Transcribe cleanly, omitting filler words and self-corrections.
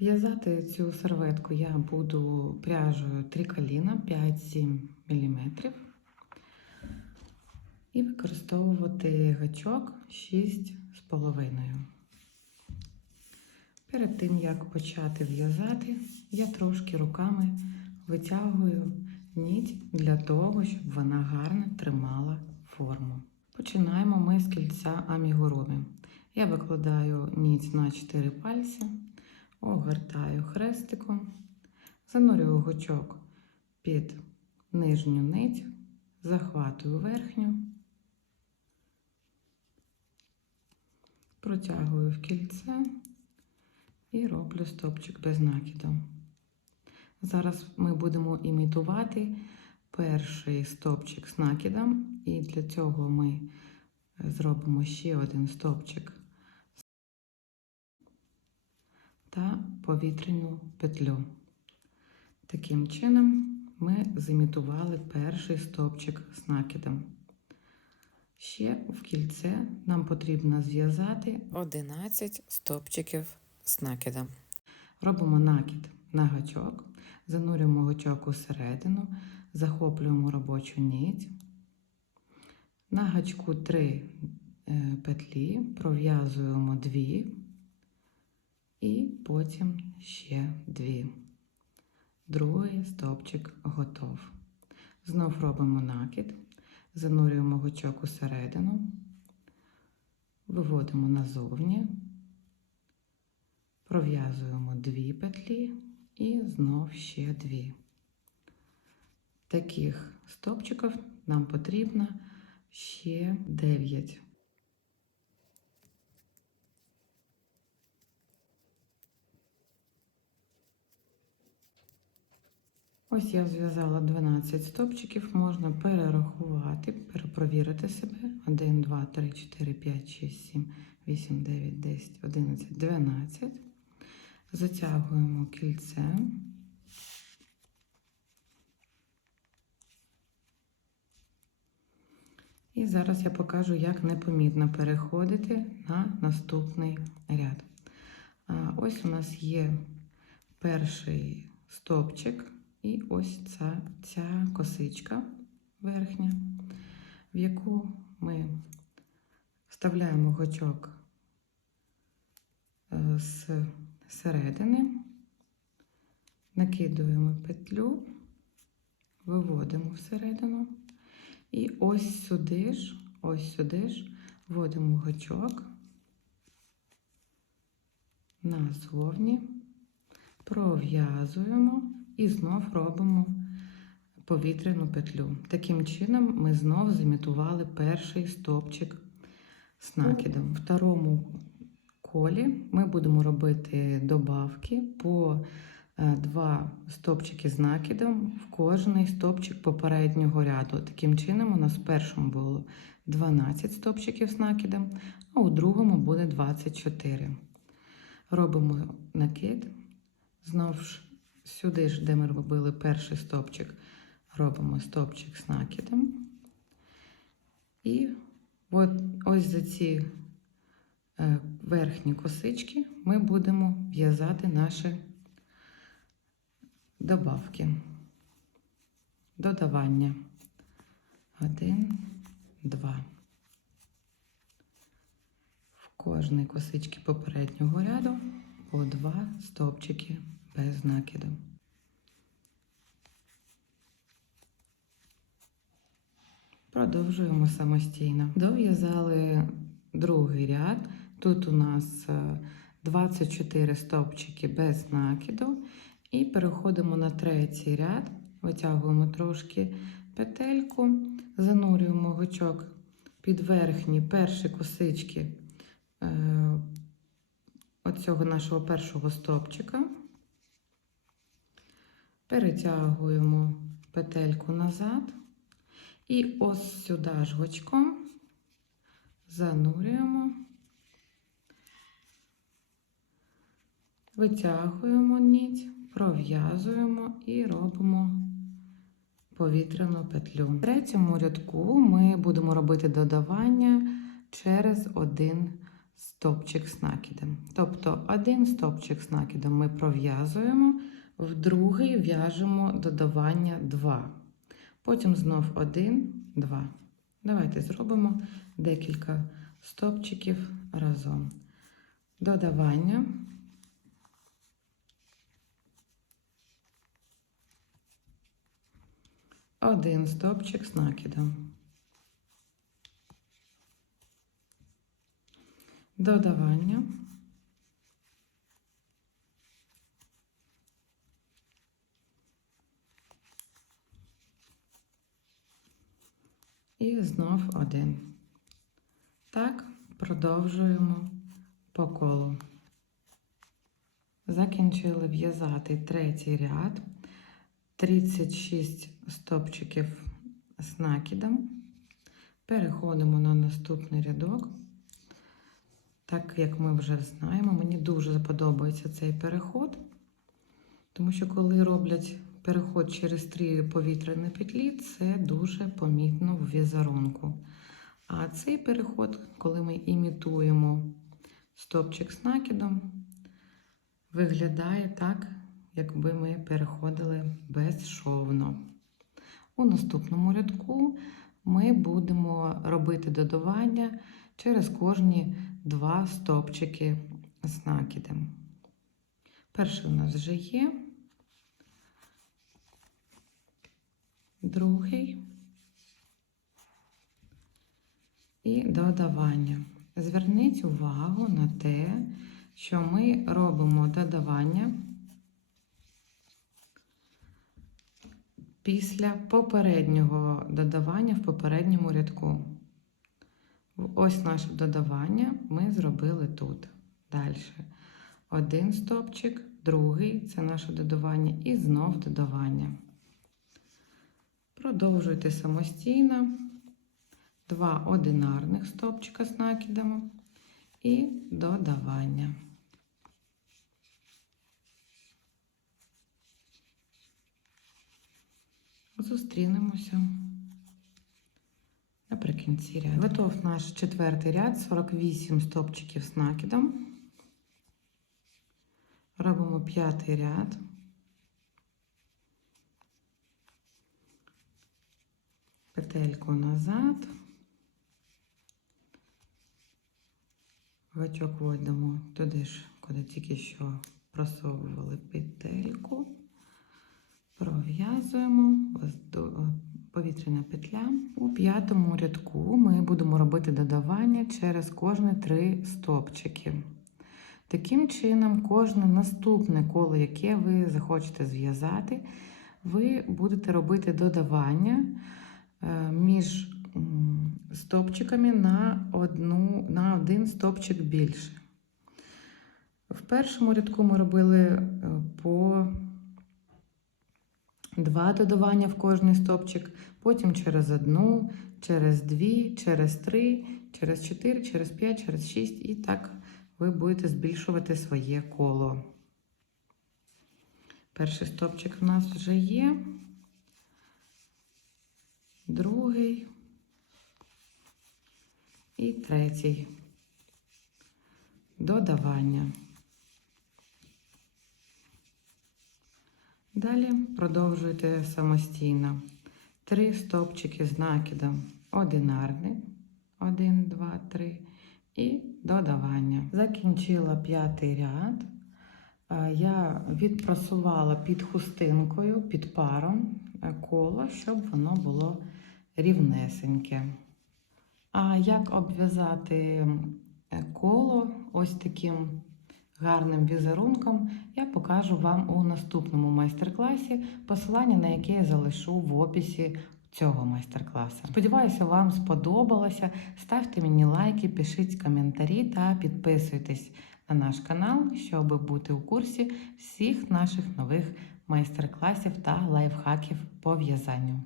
В'язати цю серветку я буду пряжею триколіна 5-7 мм і використовувати гачок 6,5. Перед тим, як почати в'язати, я трошки руками витягую нить для того, щоб вона гарно тримала форму. Починаємо ми з кільця амігурумі. Я викладаю нить на 4 пальці, огортаю хрестиком, занурюю гачок під нижню нить, захватую верхню, протягую в кільце і роблю стовпчик без накиду. Зараз ми будемо імітувати перший стовпчик з накидом, і для цього ми зробимо ще один стовпчик та повітряну петлю. Таким чином ми зімітували перший стовпчик з накидом. Ще в кільце нам потрібно зв'язати 11 стовпчиків з накидом. Робимо накид на гачок, занурюємо гачок усередину, захоплюємо робочу нить. На гачку 3 петлі, пров'язуємо 2 і потім ще 2. Другий стовпчик готов. Знов робимо накид, занурюємо гачок усередину, виводимо назовні, пров'язуємо 2 петлі і знов ще 2. Таких стовпчиків нам потрібно ще 9. Ось я зв'язала 12 стовпчиків, можна перерахувати, перепровірити себе. 1, 2, 3, 4, 5, 6, 7, 8, 9, 10, 11, 12. Затягуємо кільце. І зараз я покажу, як непомітно переходити на наступний ряд. Ось у нас є перший стовпчик і ось ця косичка верхня, в яку ми вставляємо гачок з середини, накидуємо петлю, виводимо всередину і ось сюди ж вводимо гачок назовні, пров'язуємо і знов робимо повітряну петлю. Таким чином ми знов зімітували перший стовпчик з накидом. В второму колі ми будемо робити добавки по 2 стовпчики з накидом в кожний стовпчик попереднього ряду. Таким чином у нас в першому було 12 стовпчиків з накидом, а у другому буде 24. Робимо накид, знову ж сюди ж, де ми робили перший стовпчик, робимо стовпчик з накидом. І ось за ці верхні косички ми будемо в'язати наші добавки, додавання. 1, 2. В кожній косичці попереднього ряду по 2 стовпчики без накиду. Продовжуємо самостійно. Дов'язали другий ряд. Тут у нас 24 стовпчики без накиду. І переходимо на третій ряд, витягуємо трошки петельку, занурюємо гачок під верхні перші косички оцього нашого першого стовпчика, перетягуємо петельку назад і ось сюди ж гачком занурюємо, витягуємо нить, пров'язуємо і робимо повітряну петлю. В третьому рядку ми будемо робити додавання через один стовпчик з накидом. Тобто один стовпчик з накидом ми пров'язуємо, в другий в'яжемо додавання 2. Потім знов 1, 2. Давайте зробимо декілька стовпчиків разом. Додавання. Один стовпчик з накидом. Додавання. І знов один. Так, продовжуємо по колу. Закінчили в'язати третій ряд. 36 стовпчиків з накидом. Переходимо на наступний рядок. Так як ми вже знаємо, мені дуже подобається цей переход, тому що коли роблять переход через 3 повітряні петлі, це дуже помітно в візерунку. А цей переход, коли ми імітуємо стовпчик з накидом, виглядає так, якби ми переходили безшовно. У наступному рядку ми будемо робити додавання через кожні 2 стовпчики з накидом. Перший у нас вже є, другий і додавання. Зверніть увагу на те, що ми робимо додавання після попереднього додавання в попередньому рядку. Ось наше додавання ми зробили тут. Далі. Один стовпчик, другий – це наше додавання і знов додавання. Продовжуйте самостійно. 2 одинарних стовпчика з накидами і додавання. Зустрінемося наприкінці ряду. Готов наш четвертий ряд, 48 стовпчиків з накидом. Робимо п'ятий ряд. Петельку назад. Гачок вводимо туди ж, куди тільки що просовували петельку. Пров'язуємо повітряна петля. У п'ятому рядку ми будемо робити додавання через кожні 3 стовпчики. Таким чином, кожне наступне коло, яке ви захочете зв'язати, ви будете робити додавання між стовпчиками на один стовпчик більше. В першому рядку ми робили по 2 додавання в кожний стовпчик, потім через 1, через 2, через 3, через 4, через 5, через 6 і так ви будете збільшувати своє коло. Перший стовпчик у нас вже є, другий і третій. Додавання. Далі продовжуйте самостійно. 3 стовпчики з накидом одинарний, 1, 2, 3 і додавання. Закінчила п'ятий ряд. Я відпрасувала під хустинкою, під паром коло, щоб воно було рівнесеньке. А як обв'язати коло ось таким гарним візерунком, я покажу вам у наступному майстер-класі, посилання на яке я залишу в описі цього майстер-класу. Сподіваюся, вам сподобалося. Ставте мені лайки, пишіть коментарі та підписуйтесь на наш канал, щоб бути у курсі всіх наших нових майстер-класів та лайфхаків по в'язанню.